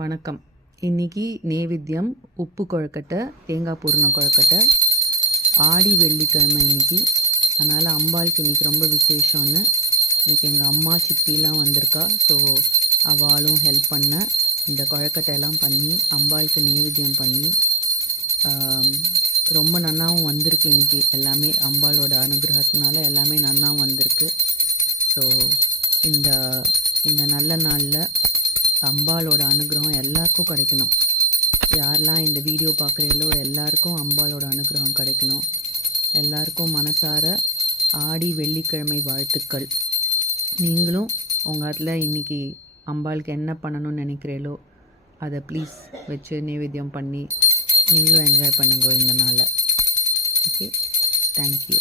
வணக்கம். இன்றைக்கி நெய்வேத்தியம் உப்பு கொழுக்கட்டை, தேங்காய் பூரண கொழுக்கட்டை. ஆடி வெள்ளிக்கிழமை இன்றைக்கி, அதனால் அம்பாளுக்கு இன்றைக்கி ரொம்ப விசேஷம்னு இன்றைக்கி எங்கள் அம்மா சித்திலாம் வந்திருக்கா. ஸோ அவளும் ஹெல்ப் பண்ண இந்த கொழுக்கட்டையெல்லாம் பண்ணி அம்பாளுக்கு நெய்வேத்தியம் பண்ணி ரொம்ப நன்னாவும் வந்திருக்கு. இன்றைக்கி எல்லாமே அம்பாளோட அனுகிரகத்தினால எல்லாமே நன்னாவும் வந்திருக்கு. ஸோ இந்த இந்த நல்ல நாளில் அம்பாளோட அனுகிரகம் எல்லாருக்கும் கிடைக்கணும். யாரெல்லாம் இந்த வீடியோ பார்க்குறீங்களோ எல்லாருக்கும் அம்பாளோட அனுகிரகம் கிடைக்கணும். எல்லாருக்கும் மனசார ஆடி வெள்ளிக்கிழமை வாழ்த்துக்கள். நீங்களும் உங்கள் இடத்துல இன்றைக்கி அம்பாளுக்கு என்ன பண்ணணும்னு நினைக்கிறீங்களோ அதை ப்ளீஸ் வச்சு நைவேத்தியம் பண்ணி நீங்களும் என்ஜாய் பண்ணுங்க இந்த நாளை. Okay, thank you.